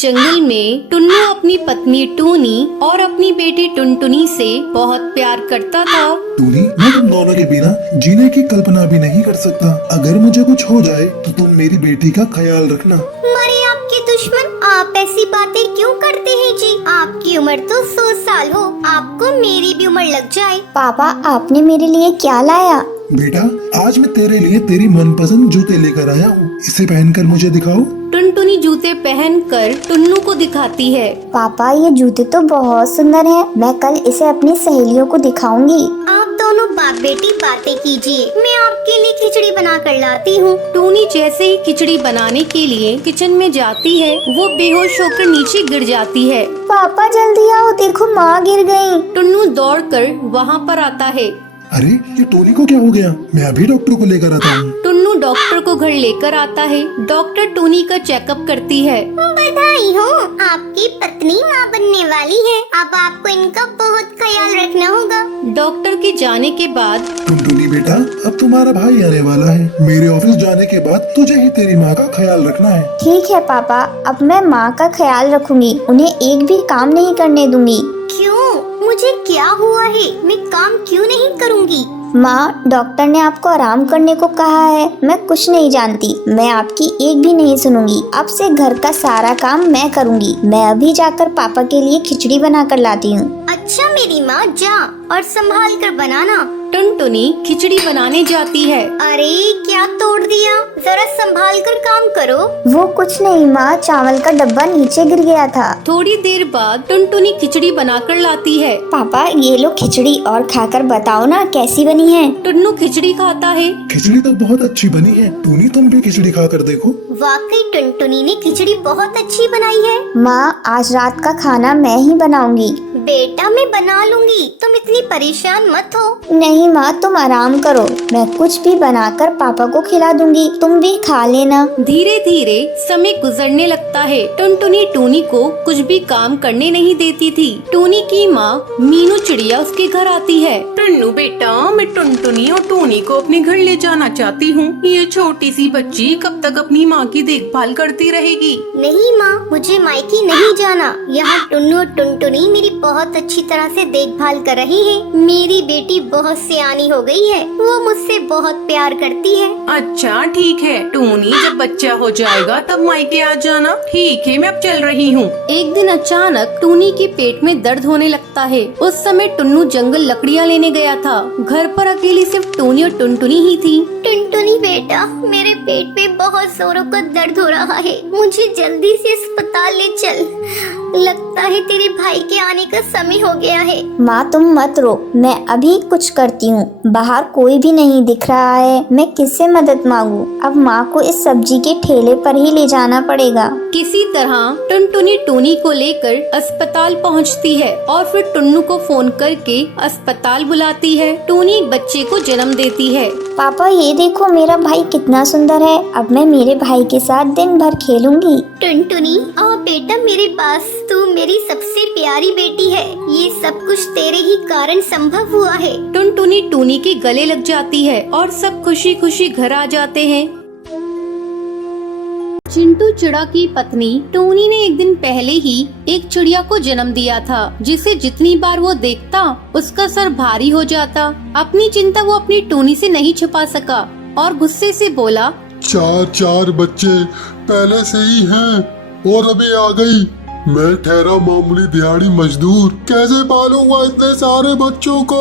जंगल में टुन्नू अपनी पत्नी टूनी और अपनी बेटी टुनटुनी से बहुत प्यार करता था। टूनी, मैं तुम दोनों के बिना जीने की कल्पना भी नहीं कर सकता। अगर मुझे कुछ हो जाए तो तुम मेरी बेटी का ख्याल रखना। मरे आपके दुश्मन, आप ऐसी बातें क्यों करते हैं जी? आपकी उम्र तो 100 साल हो, आपको मेरी भी उम्र लग जाए। पापा, आपने मेरे लिए क्या लाया? बेटा, आज मैं तेरे लिए तेरी मनपसंद जूते लेकर आया हूँ। इसे पहनकर मुझे दिखाओ। टुनटुनी जूते पहनकर टुन्नू को दिखाती है। पापा, ये जूते तो बहुत सुंदर हैं। मैं कल इसे अपनी सहेलियों को दिखाऊंगी। आप दोनों बाप बेटी बातें कीजिए, मैं आपके लिए खिचड़ी बना कर लाती हूँ। टूनी जैसे ही खिचड़ी बनाने के लिए किचन में जाती है, वो बेहोश होकर नीचे गिर जाती है। पापा जल्दी आओ, देखो माँ गिर गई। टुन्नू दौड़कर वहाँ पर आता है। अरे, ये टोनी को क्या हो गया? मैं अभी डॉक्टर को लेकर आता हूँ। टुन्नू डॉक्टर को घर लेकर आता है। डॉक्टर टूनी का चेकअप करती है। बधाई हो, आपकी पत्नी माँ बनने वाली है। अब आपको इनका बहुत ख्याल रखना होगा। डॉक्टर के जाने के बाद टुनटुनी बेटा, अब तुम्हारा भाई आने वाला है। मेरे ऑफिस जाने के बाद तुझे ही तेरी माँ का ख्याल रखना है। ठीक है पापा, अब मैं माँ का ख्याल रखूंगी। उन्हें एक भी काम नहीं करने दूंगी। क्यों? मुझे क्या हुआ है? मैं काम क्यों नहीं करूँगी? माँ, डॉक्टर ने आपको आराम करने को कहा है। मैं कुछ नहीं जानती, मैं आपकी एक भी नहीं सुनूंगी। अब से घर का सारा काम मैं करूँगी। मैं अभी जाकर पापा के लिए खिचड़ी बना कर लाती हूँ। अच्छा मेरी माँ, जा और संभाल कर बनाना। टुनटुनी खिचड़ी बनाने जाती है। अरे क्या तोड़ दिया, जरा संभाल कर काम करो। वो कुछ नहीं माँ, चावल का डब्बा नीचे गिर गया था। थोड़ी देर बाद टुनटुनी खिचड़ी बनाकर लाती है। पापा, ये लो खिचड़ी, और खाकर बताओ ना कैसी बनी है। टुन्नू खिचड़ी खाता है। खिचड़ी तो बहुत अच्छी बनी है। टूनी, तुम भी खिचड़ी खाकर देखो। वाकई टुनटुनी ने खिचड़ी बहुत अच्छी बनाई है। माँ, आज रात का खाना मैं ही बनाऊंगी। बेटा मैं बना लूंगी, तुम इतनी परेशान मत हो। नहीं माँ, तुम आराम करो। मैं कुछ भी बनाकर पापा को खिला दूंगी, तुम भी खा लेना। धीरे धीरे समय गुजरने लगता है। टुनटुनी टूनी को कुछ भी काम करने नहीं देती थी। टूनी की माँ मीनू चिड़िया उसके घर आती है। टुन्नू बेटा, मैं टुनटुनी और टूनी को अपने घर ले जाना चाहती हूँ। ये छोटी सी बच्ची कब तक अपनी माँ की देखभाल करती रहेगी? नहीं माँ, मुझे मायके नहीं जाना। यहाँ टुन्नू और टुनटुनी मेरी बहुत अच्छी तरह से देखभाल कर रही है। मेरी बेटी बहुत सियानी हो गई है, वो मुझसे बहुत प्यार करती है। अच्छा ठीक है टूनी, जब बच्चा हो जाएगा तब मायके आ जाना। ठीक है, मैं अब चल रही हूँ। एक दिन अचानक टूनी के पेट में दर्द होने लगता है। उस समय टुन्नू जंगल लकड़ियाँ लेने गया था। घर पर अकेली सिर्फ टूनी और टुनटुनी ही थी। टुनटुनी बेटा, मेरे पेट में बहुत जोरों का दर्द हो रहा है, मुझे जल्दी से अस्पताल ले चल। लगता है तेरे भाई के आने का समय हो गया है। माँ तुम मत रो, मैं अभी कुछ करती हूँ। बाहर कोई भी नहीं दिख रहा है, मैं किससे मदद मांगू? अब माँ को इस सब्जी के ठेले पर ही ले जाना पड़ेगा। किसी तरह टुनटुनी टूनी को लेकर अस्पताल पहुंचती है और फिर टुन्नू को फोन करके अस्पताल बुलाती है। टूनी एक बच्चे को जन्म देती है। पापा ये देखो, मेरा भाई कितना सुंदर है। अब मैं मेरे भाई के साथ दिन भर खेलूंगी। टुनटुनी, आओ बेटा मेरे पास, तू मेरी सबसे प्यारी बेटी है। ये सब कुछ तेरे ही कारण संभव हुआ है। टुनटुनी टूनी के गले लग जाती है और सब खुशी खुशी घर आ जाते हैं। चिंटू चिड़ा की पत्नी टूनी ने एक दिन पहले ही एक चिड़िया को जन्म दिया था, जिसे जितनी बार वो देखता उसका सर भारी हो जाता। अपनी चिंता वो अपनी टूनी से नहीं छुपा सका और गुस्से से बोला, चार बच्चे पहले से ही हैं और अभी आ गई। मैं ठहरा मामूली दिहाड़ी मजदूर, कैसे पालूंगा इतने सारे बच्चों को?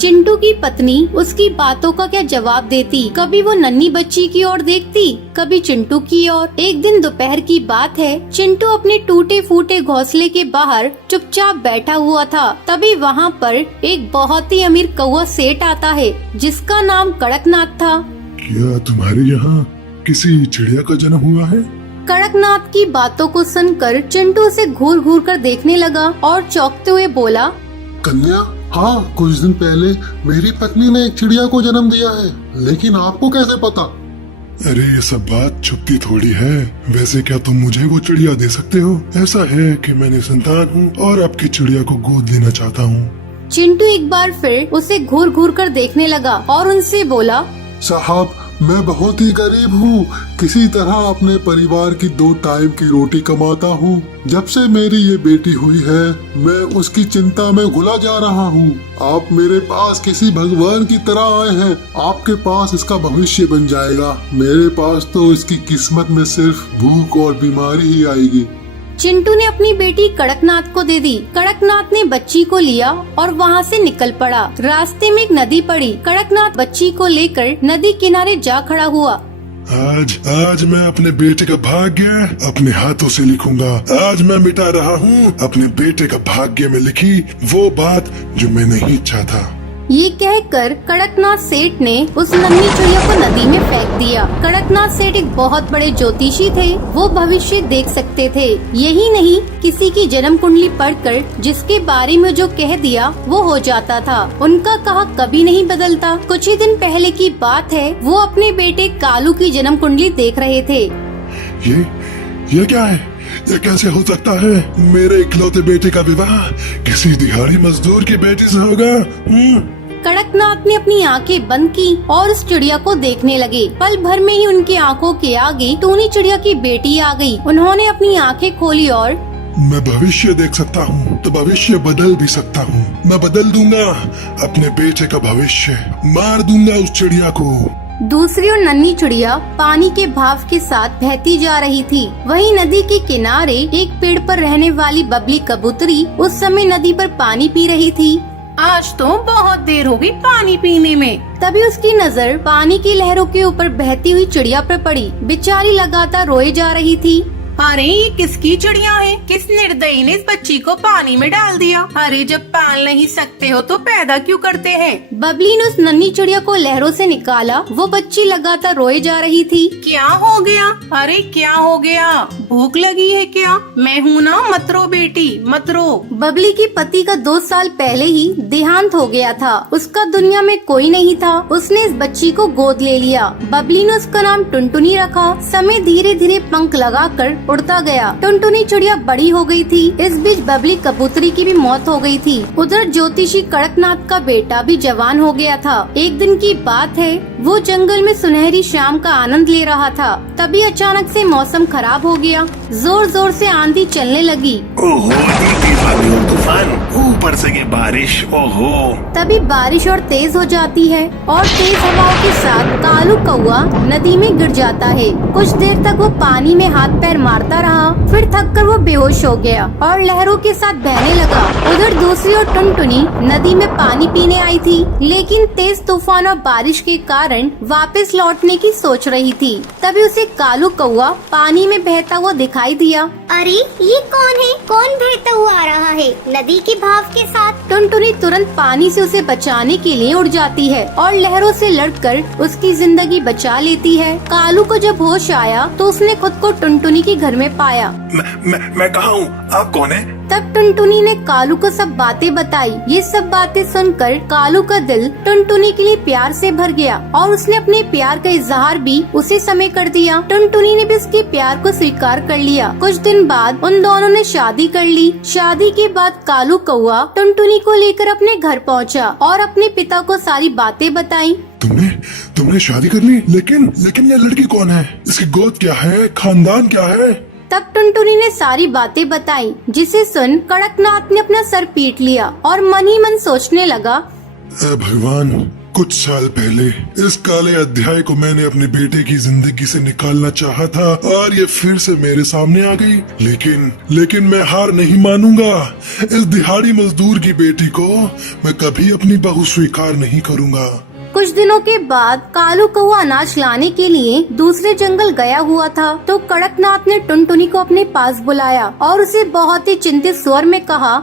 चिंटू की पत्नी उसकी बातों का क्या जवाब देती। कभी वो नन्ही बच्ची की ओर देखती, कभी चिंटू की ओर। एक दिन दोपहर की बात है, चिंटू अपने टूटे फूटे घोंसले के बाहर चुपचाप बैठा हुआ था। तभी वहाँ पर एक बहुत ही अमीर कौवा सेठ आता है, जिसका नाम कड़कनाथ था। क्या तुम्हारे यहाँ किसी चिड़िया का जन्म हुआ है? कड़कनाथ की बातों को सुनकर चिंटू उसे घूर घूर कर देखने लगा और चौंकते हुए बोला, कन्या, हाँ कुछ दिन पहले मेरी पत्नी ने एक चिड़िया को जन्म दिया है, लेकिन आपको कैसे पता? अरे ये सब बात छुपती थोड़ी है। वैसे क्या तुम मुझे वो चिड़िया दे सकते हो? ऐसा है कि मैंने संतान हूँ और आपकी चिड़िया को गोद लेना चाहता हूँ। चिंटू एक बार फिर उसे घूर घूर कर देखने लगा और उनसे बोला, साहब मैं बहुत ही गरीब हूँ, किसी तरह अपने परिवार की 2 टाइम की रोटी कमाता हूँ। जब से मेरी ये बेटी हुई है मैं उसकी चिंता में घुला जा रहा हूँ। आप मेरे पास किसी भगवान की तरह आए हैं, आपके पास इसका भविष्य बन जाएगा। मेरे पास तो इसकी किस्मत में सिर्फ भूख और बीमारी ही आएगी। चिंटू ने अपनी बेटी कड़कनाथ को दे दी। कड़कनाथ ने बच्ची को लिया और वहाँ से निकल पड़ा। रास्ते में एक नदी पड़ी। कड़कनाथ बच्ची को लेकर नदी किनारे जा खड़ा हुआ। आज मैं अपने बेटे का भाग्य अपने हाथों से लिखूंगा। आज मैं मिटा रहा हूँ अपने बेटे का भाग्य में लिखी वो बात जो मैं नहीं चाहता। ये कहकर कड़कनाथ सेठ ने उस नन्ही चिड़िया को नदी में फेंक दिया। कड़कनाथ सेठ एक बहुत बड़े ज्योतिषी थे। वो भविष्य देख सकते थे। यही नहीं, किसी की जन्म कुंडली पढ़कर जिसके बारे में जो कह दिया वो हो जाता था। उनका कहा कभी नहीं बदलता। कुछ ही दिन पहले की बात है, वो अपने बेटे कालू की जन्म कुंडली देख रहे थे। ये क्या है? ये कैसे हो सकता है? मेरे इकलौते बेटे का विवाह किसी दिहाड़ी मजदूर की बेटी से होगा? कड़कनाथ ने अपनी आंखें बंद की और उस चिड़िया को देखने लगे। पल भर में ही उनकी आंखों के आगे टूनी चिड़िया की बेटी आ गई। उन्होंने अपनी आंखें खोली और मैं भविष्य देख सकता हूँ तो भविष्य बदल भी सकता हूँ। मैं बदल दूंगा अपने बेटे का भविष्य, मार दूंगा उस चिड़िया को। दूसरी ओर नन्ही चिड़िया पानी के भाव के साथ बहती जा रही थी। वहीं नदी के किनारे एक पेड़ पर रहने वाली बबली कबूतरी उस समय नदी पर पानी पी रही थी। आज तो बहुत देर हो गई पानी पीने में। तभी उसकी नजर पानी की लहरों के ऊपर बहती हुई चिड़िया पर पड़ी। बेचारी लगातार रोए जा रही थी। अरे ये किसकी चिड़िया है? किस निर्दयी ने इस बच्ची को पानी में डाल दिया? अरे जब पाल नहीं सकते हो तो पैदा क्यों करते हैं? बबली ने उस नन्ही चिड़िया को लहरों से निकाला। वो बच्ची लगातार रोए जा रही थी। क्या हो गया? अरे क्या हो गया? भूख लगी है क्या? मैं हूँ ना, मत रो बेटी, मत रो। बबली के पति का 2 साल पहले ही देहांत हो गया था। उसका दुनिया में कोई नहीं था। उसने इस बच्ची को गोद ले लिया। बबली ने उसका नाम टुनटुनी रखा। समय धीरे धीरे पंख लगाकर उड़ता गया। टुनटुनी चिड़िया बड़ी हो गई थी। इस बीच बबली कबूतरी की भी मौत हो गई थी। उधर ज्योतिषी कड़कनाथ का बेटा भी जवान हो गया था। एक दिन की बात है, वो जंगल में सुनहरी शाम का आनंद ले रहा था। तभी अचानक से मौसम खराब हो गया। जोर जोर से आंधी चलने लगी। ओहो, तूफान, ऊपर से ये बारिश, ओहो। तभी बारिश और तेज हो जाती है और तेज हवाओं के साथ कालू कौआ नदी में गिर जाता है। कुछ देर तक वो पानी में हाथ पैर मारता रहा, फिर थककर वो बेहोश हो गया और लहरों के साथ बहने लगा। उधर दूसरी ओर टुनटुनी नदी में पानी पीने आई थी, लेकिन तेज तूफान और बारिश के कारण वापस लौटने की सोच रही थी। तभी उसे कालू कौआ पानी में बहता हुआ दिखाई दिया। अरे ये कौन है? कौन बहता हुआ आ रहा है नदी के भाव के साथ? टुनटुनी तुरंत पानी से उसे बचाने के लिए उड़ जाती है और लहरों से लड़कर उसकी जिंदगी बचा लेती है। कालू को जब होश आया तो उसने खुद को टुनटुनी के घर में पाया। मैं कहाँ हूँ? आप कौन है? तब टुनटुनी ने कालू को सब बातें बताई। ये सब बातें सुनकर कालू का दिल टुनटुनी के लिए प्यार से भर गया और उसने अपने प्यार का इजहार भी उसी समय कर दिया। टुनटुनी ने भी उसके प्यार को स्वीकार कर लिया। कुछ दिन बाद उन दोनों ने शादी कर ली। शादी के बाद कालू कौआ टुनटुनी को लेकर अपने घर पहुंचा और अपने पिता को सारी बातें बताई। तुमने शादी कर ली, लेकिन ये लड़की कौन है? इसकी गोद क्या है? खानदान क्या है? तब टुनटुनी ने सारी बातें बताई, जिसे सुन कड़कनाथ ने अपना सर पीट लिया और मन ही मन सोचने लगा, भगवान, कुछ साल पहले इस काले अध्याय को मैंने अपने बेटे की जिंदगी से निकालना चाहा था और ये फिर से मेरे सामने आ गई। लेकिन मैं हार नहीं मानूंगा। इस दिहाड़ी मजदूर की बेटी को मैं कभी अपनी बहू स्वीकार नहीं करूंगा। कुछ दिनों के बाद कालू कौआ अनाज लाने के लिए दूसरे जंगल गया हुआ था तो कड़कनाथ ने टुनटुनी को अपने पास बुलाया और उसे बहुत ही चिंतित स्वर में कहा,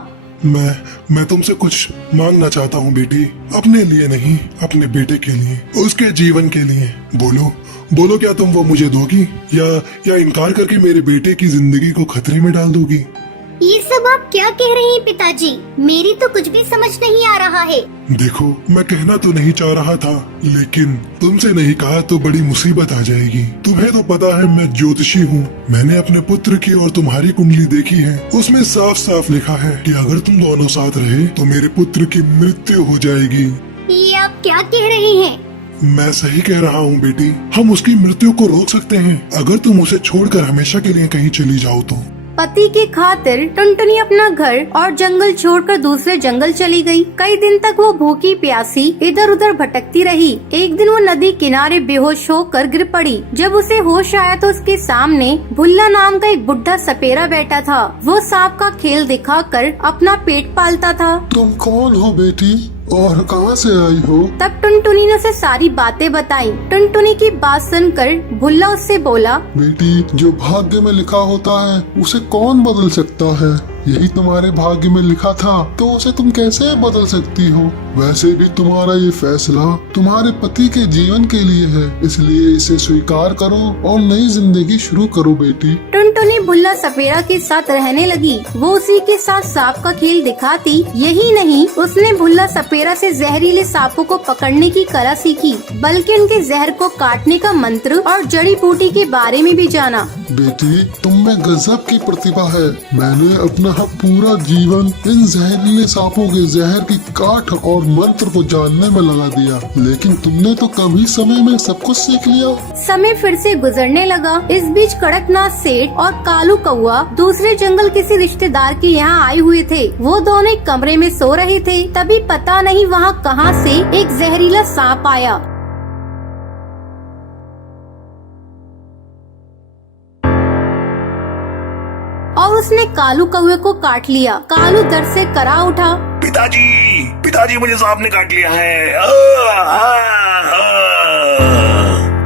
मैं तुमसे कुछ मांगना चाहता हूँ बेटी, अपने लिए नहीं, अपने बेटे के लिए, उसके जीवन के लिए। बोलो क्या तुम वो मुझे दोगी या इनकार करके मेरे बेटे की जिंदगी को खतरे में डाल दोगी? ये सब आप क्या कह रहे हैं पिताजी? मेरी तो कुछ भी समझ नहीं आ रहा है। देखो, मैं कहना तो नहीं चाह रहा था, लेकिन तुमसे नहीं कहा तो बड़ी मुसीबत आ जाएगी। तुम्हें तो पता है मैं ज्योतिषी हूँ। मैंने अपने पुत्र की और तुम्हारी कुंडली देखी है। उसमें साफ साफ लिखा है कि अगर तुम दोनों साथ रहे तो मेरे पुत्र की मृत्यु हो जाएगी। ये आप क्या कह रहे हैं? मैं सही कह रहा हूँ बेटी, हम उसकी मृत्यु को रोक सकते हैं अगर तुम उसे छोड़कर हमेशा के लिए कहीं चली जाओ तो। पति के खातिर टुनटुनी अपना घर और जंगल छोड़कर दूसरे जंगल चली गई। कई दिन तक वो भूखी प्यासी इधर उधर भटकती रही। एक दिन वो नदी किनारे बेहोश होकर गिर पड़ी। जब उसे होश आया तो उसके सामने भुल्ला नाम का एक बुढ़ा सपेरा बैठा था। वो सांप का खेल दिखाकर अपना पेट पालता था। तुम कौन हो बेटी और कहाँ से आई हो? तब टुनटुनी ने उसे सारी बातें बताई। टुनटुनी की बात सुनकर भुल्ला उससे बोला, बेटी, जो भाग्य में लिखा होता है उसे कौन बदल सकता है? यही तुम्हारे भाग्य में लिखा था तो उसे तुम कैसे बदल सकती हो? वैसे भी तुम्हारा ये फैसला तुम्हारे पति के जीवन के लिए है, इसलिए इसे स्वीकार करो और नई जिंदगी शुरू करो बेटी। टुनटुनी भुल्ला सपेरा के साथ रहने लगी। वो उसी के साथ सांप का खेल दिखाती। यही नहीं, उसने भुल्ला सपेरा से जहरीले सांपों को पकड़ने की कला सीखी, बल्कि उनके जहर को काटने का मंत्र और जड़ी बूटी के बारे में भी जाना। बेटी, तुम में गजब की प्रतिभा है। मैंने अपना पूरा जीवन इन जहरीले सांपों के जहर की काट और मंत्र को जानने में लगा दिया, लेकिन तुमने तो कम ही समय में सब कुछ सीख लिया। समय फिर से गुजरने लगा। इस बीच कड़कनाथ सेठ और कालू कौआ दूसरे जंगल किसी रिश्तेदार के यहाँ आए हुए थे। वो दोनों एक कमरे में सो रहे थे। तभी पता नहीं वहाँ कहाँ से एक जहरीला सांप आया। और उसने कालू कौवे को काट लिया। कालू दर्द से करा उठा। पिताजी, पिताजी, मुझे सांप ने काट लिया है।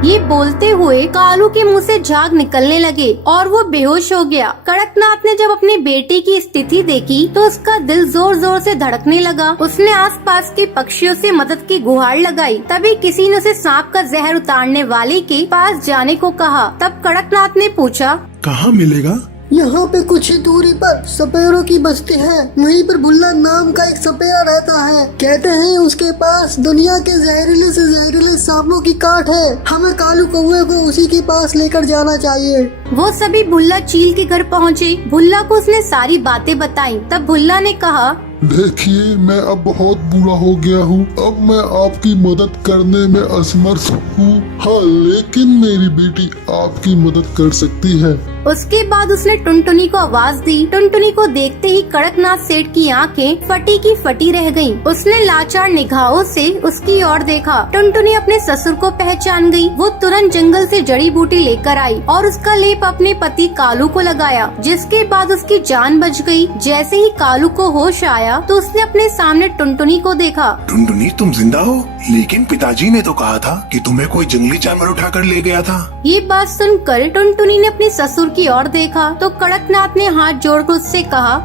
ये बोलते हुए कालू के मुंह से झाग निकलने लगे और वो बेहोश हो गया। कड़कनाथ ने जब अपने बेटे की स्थिति देखी तो उसका दिल जोर जोर से धड़कने लगा। उसने आसपास के पक्षियों से मदद की गुहार लगाई। तभी किसी ने उसे सांप का जहर उतारने वाले के पास जाने को कहा। तब कड़कनाथ ने पूछा, कहाँ मिलेगा? यहाँ पे कुछ ही दूरी पर सपेरों की बस्ती है। वहीं पर भुल्ला नाम का एक सपेरा रहता है। कहते हैं उसके पास दुनिया के जहरीले से जहरीले सांपों की काट है। हमें कालू कौवे को उसी के पास लेकर जाना चाहिए। वो सभी भुल्ला चील के घर पहुँचे। भुल्ला को उसने सारी बातें बताई। तब भुल्ला ने कहा, देखिए, मैं अब बहुत बूढ़ा हो गया हूँ। अब मैं आपकी मदद करने में असमर्थ हूँ। हाँ, लेकिन मेरी बेटी आपकी मदद कर सकती है। उसके बाद उसने टुनटुनी को आवाज दी। टुनटुनी को देखते ही कड़कनाथ सेठ की आंखें फटी की फटी रह गईं। उसने लाचार निगाहों से उसकी ओर देखा। टुनटुनी अपने ससुर को पहचान गई। वो तुरंत जंगल से जड़ी बूटी लेकर आई और उसका लेप अपने पति कालू को लगाया, जिसके बाद उसकी जान बच गई। जैसे ही कालू को होश आया तो उसने अपने सामने टुनटुनी को देखा। टुनटुनी, तुम जिंदा हो? लेकिन पिताजी ने तो कहा था कि तुम्हें कोई जंगली जानवर उठाकर ले गया था। ये बात सुनकर टुनटुनी ने अपने ससुर की ओर देखा तो कड़कनाथ ने हाथ जोड़कर उससे कहा,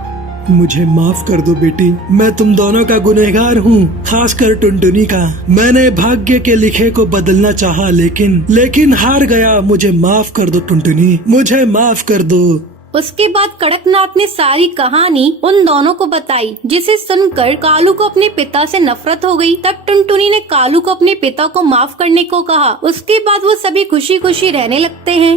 मुझे माफ कर दो बेटी, मैं तुम दोनों का गुनहगार हूँ, खासकर टुनटुनी का। मैंने भाग्य के लिखे को बदलना चाहा, लेकिन हार गया। मुझे माफ कर दो टुनटुनी, मुझे माफ कर दो। उसके बाद कड़कनाथ ने सारी कहानी उन दोनों को बताई, जिसे सुनकर कालू को अपने पिता से नफरत हो गई। तब टुनटुनी ने कालू को अपने पिता को माफ करने को कहा। उसके बाद वो सभी खुशी खुशी रहने लगते हैं।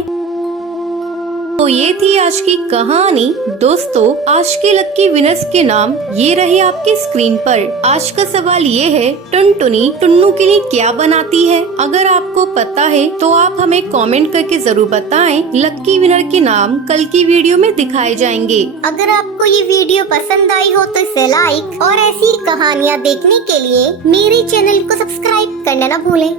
तो ये थी आज की कहानी। दोस्तों, आज के लक्की विनर्स के नाम ये रहे आपके स्क्रीन पर। आज का सवाल ये है, टुनटुनी टुन्नू के लिए क्या बनाती है? अगर आपको पता है तो आप हमें कमेंट करके जरूर बताएं। लक्की विनर के नाम कल की वीडियो में दिखाए जाएंगे। अगर आपको ये वीडियो पसंद आई हो तो इसे लाइक और ऐसी कहानियाँ देखने के लिए मेरे चैनल को सब्सक्राइब करना न भूलें।